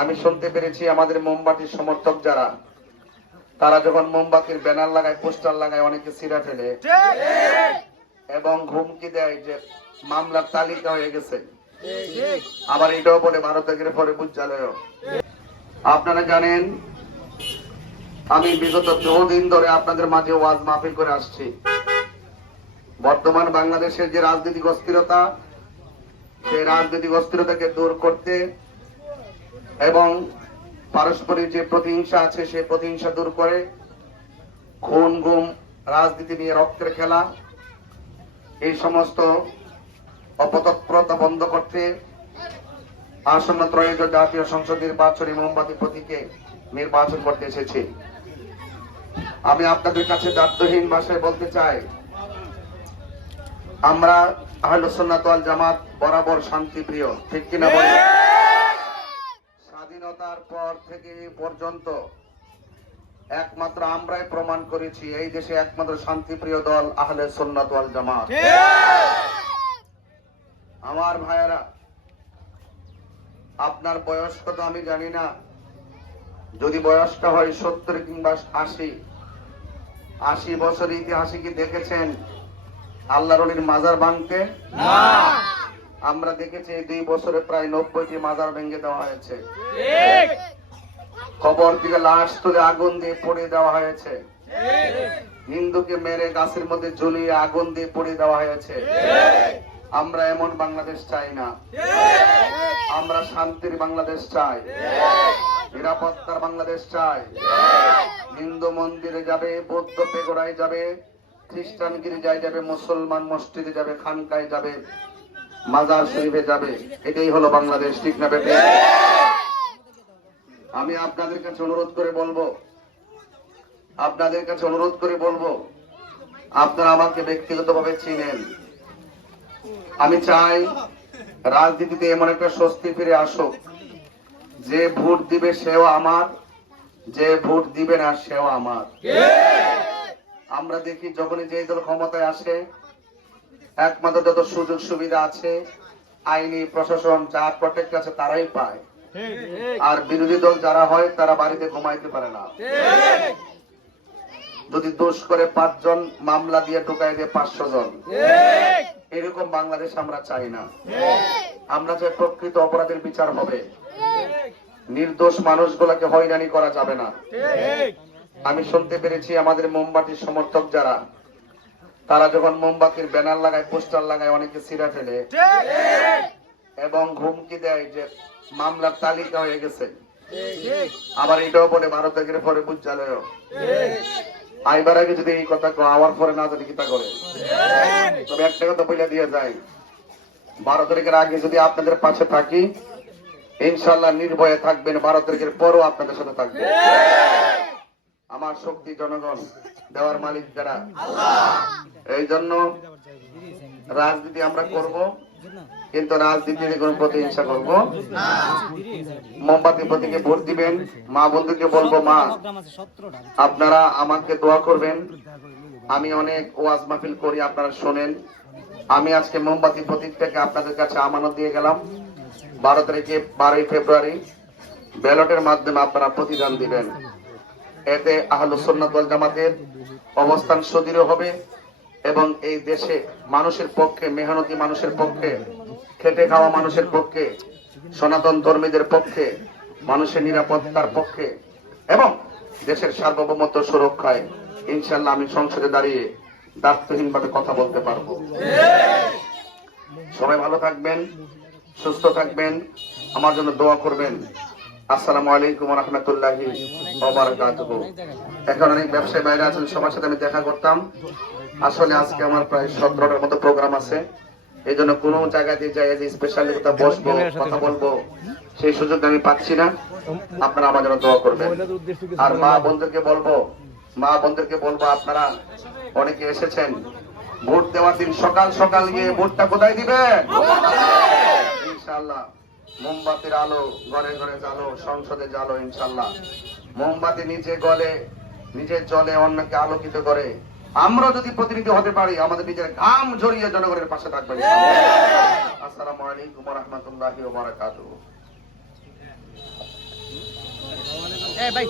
আমি শুনতে পেরেছি আমাদের মোমবাতির সমর্থক যারা। তারা যখন মোমবাতির ব্যানার লাগায়, পোস্টার লাগায়, অনেকে সিরা ফেলে। এবং হুমকি দেয় যে মামলার তালিকা হয়ে গেছে। আবার এটাও বলে ভারতের পরে বুঝালয় আপনারা জানেন, আমি বিগত বহুদিন ধরে আপনাদের মাঝে ওয়াজ মাহফিল করে আসছি। বর্তমান বাংলাদেশের যে রাজনৈতিক অস্থিরতা, সেই রাজনৈতিক অস্থিরতাকে দূর করতে এবং পারস্পরিক যে প্রতিহিংসা আছে সেই প্রতিহিংসা দূর করে খুন, গুম, রাজনীতি নিয়ে রক্তের খেলা, এই সমস্ত অপতৎপরতা বন্ধ করতে আসন্ন ত্রয়োদশ জাতীয় সংসদ নির্বাচনী মোমবাতি প্রতীকে নির্বাচন করতে এসেছি। আমি আপনাদের কাছে দায়িত্বহীন ভাষায় বলতে চাই, আমরা আহলুসুন্নাত জামাত বরাবর শান্তি প্রিয় ঠিক কিনা বলেন? স্বাধীনতার পর থেকে পর্যন্ত একমাত্র আমরাই প্রমাণ করেছি এই দেশে একমাত্র শান্তিপ্রিয় দল আহলে ওয়াল জামাত। আমার ভাইয়েরা আপনার বয়স কত আমি জানি না। যদি বয়সটা হয় সত্তর কিংবা আশি আশি বছর ইতিহাসে কি দেখেছেন? আল্লাহ রলির মাজার ভাঙতে? আমরা দেখেছি দুই বছরে প্রায় নব্বইটি মাজার ভেঙে দেওয়া হয়েছে। খবর থেকে লাশ তুলে আগুন দিয়ে পড়ে দেওয়া হয়েছে। হিন্দুকে মেরে গাছের মধ্যে ঝুলিয়ে আগুন দিয়ে পড়ে দেওয়া হয়েছে। আমরা এমন বাংলাদেশ চাই না। আমরা শান্তির বাংলাদেশ চাই। নিরাপত্তার বাংলাদেশ চাই। হিন্দু মন্দিরে যাবে বৌদ্ধ পেগোড়ায় যাবে খ্রিস্টান গির্জায় যাবে মুসলমান মসজিদে যাবে খানকায় যাবে। মাজার শরীফে যাবে। এটাই হলো বাংলাদেশ ঠিক না বেটে? আমি আপনাদের কাছে অনুরোধ করে বলব আপনাদের কাছে অনুরোধ করে বলব আপনারা আমাকে ব্যক্তিগতভাবে চিনেন। আমি চাই রাজনীতিতে এমন একটা স্বস্তি ফিরে আসুক যে ভোট দিবে সেও আমার যে ভোট দিবে না সেও আমার। আমরা দেখি যখনই যে দল ক্ষমতায় আসে একমাত্র যত সুযোগ সুবিধা আছে, আইনি প্রশাসন যা প্রটেক্ট আছে তারাই পায়। আর বিরোধী দল যারা হয়, তারা বাড়িতে ঘুমাইতে পারে না। যদি দোষ করে পাঁচজন, মামলা দিয়ে ঢুকাই দিয়ে পাঁচশো জন। এরকম বাংলাদেশ আমরা চাই না। আমরা যে প্রকৃত অপরাধের বিচার হবে। নির্দোষ মানুষগুলোকে হয়রানি করা যাবে না। আমি শুনতে পেরেছি আমাদের মোমবাতির সমর্থক যারা তারা যখন মোমবাতির ব্যানার লাগায়, পোস্টার লাগায়, অনেকে সিরা ফেলে। এবং হুমকি দেয় যে মামলার তালিকা হয়ে গেছে। আবার এটাও বলে ভারতের পরে বুঝালয় আইবার আগে যদি এই কথা আওয়ার পরে না জানি কিতা করে। তবে একটা কথা বলে দিয়ে যায় বারো তারিখের আগে যদি আপনাদের পাশে থাকি ইনশাল্লাহ নির্ভয়ে থাকবেন বারো তারিখের পরও আপনাদের সাথে থাকবে। আমার শক্তি জনগণ দেওয়ার মালিক যারা। এই জন্য রাজনীতি আমরা করব কিন্তু রাজনীতির কোন প্রতিহিংসা করব। মোমবাতি প্রতীকে ভোট দিবেন। মা বন্ধুকে বলব মা আপনারা আমাকে দোয়া করবেন। আমি অনেক ওয়াজ মাহফিল করি আপনারা শোনেন। আমি আজকে মোমবাতি প্রতীক থেকে আপনাদের কাছে আমানত দিয়ে গেলাম। বারো তারিখে বারোই ফেব্রুয়ারি ব্যালটের মাধ্যমে আপনারা প্রতিদান দিবেন। এতে আহলুসন্নাতল জামাতের অবস্থান সুদৃঢ় হবে এবং এই দেশে মানুষের পক্ষে, মেহনতি মানুষের পক্ষে, খেটে খাওয়া মানুষের পক্ষে, সনাতন ধর্মীদের পক্ষে, মানুষের নিরাপত্তার পক্ষে এবং দেশের সার্বভৌমত্ব সুরক্ষায় ইনশাল্লাহ আমি সংসদে দাঁড়িয়ে দায়িত্বহীনভাবে কথা বলতে পারব। সবাই ভালো থাকবেন, সুস্থ থাকবেন, আমার জন্য দোয়া করবেন। আসসালামু আলাইকুম রহমতুল্লাহি এখন অনেক ব্যবসায়ী বাইরে আছেন, সবার সাথে আমি দেখা করতাম। আসলে আজকে আমার প্রায় সতেরোটার মতো প্রোগ্রাম আছে। এই জন্য কোনো জায়গাতে যাই যে স্পেশালি কোথাও বসবো, কথা বলব, সেই সুযোগ আমি পাচ্ছি না। আপনারা আমার জন্য দোয়া করবেন। আর মা বন্ধুকে বলব, মা বন্ধুকে বলব, আপনারা অনেকে এসেছেন, ভোট দেওয়ার দিন সকাল সকাল গিয়ে ভোটটা কোথায় দিবেন? ইনশাল্লাহ মোমবাতির আলো, ঘরে ঘরে জ্বালো, সংসদে জ্বালো, ইনশাল্লাহ। মোমবাতি নিচে গলে নিজের জলে অন্যকে আলোকিত করে। আমরা যদি প্রতিনিধি হতে পারি, আমাদের নিজের ঘাম ঝরিয়ে জনগণের পাশে থাকবেন আসসালামু আলাইকুম রহমতুল্লাহি ভাই।